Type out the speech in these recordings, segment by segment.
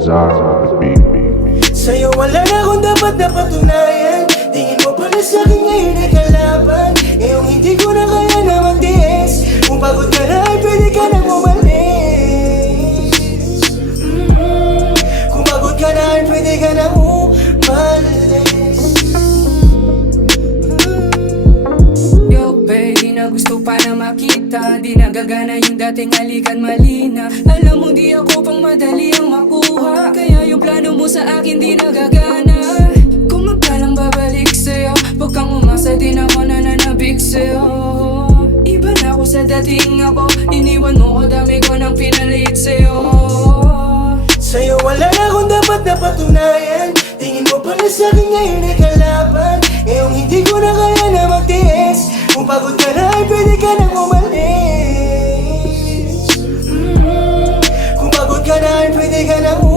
Zara, the beat. Sa'yo wala na akong dapat na patunayan Tingin mo pala sa'kin ngayon ay kalaban makita Di nagagana yung dating halikan malina Alam mo di ako pang madali ang makuha. Kaya yung plano mo sa akin di nagagana. Kung magkalang babalik sa'yo Huwag kang umasa di naman nananabik sa'yo. Iba na ako sa dating ako Iniwan mo ko dami ko nang pinalit sa'yo. Sa'yo wala na akong dapat na patunayan Tingin mo pala sa'kin ngayon ay pagod ka na ay pwede ka nang umalis. Mm, Kung pagod ka na ay pwede ka nang umalis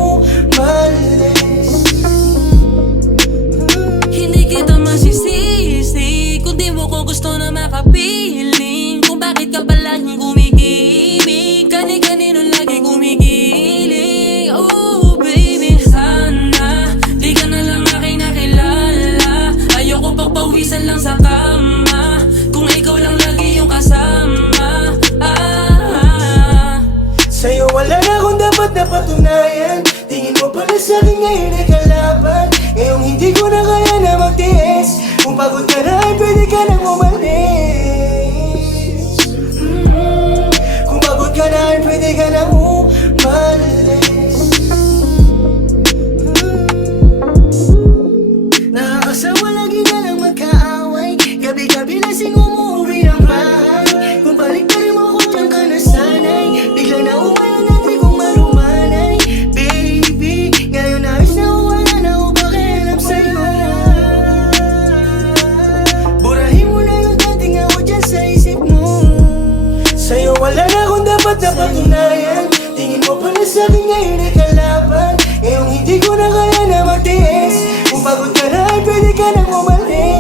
wala na akong dapat na patunayan Tingin mo pala sa'kin ngayon ay kalaban. Ngayong Pwede ka nang bumalik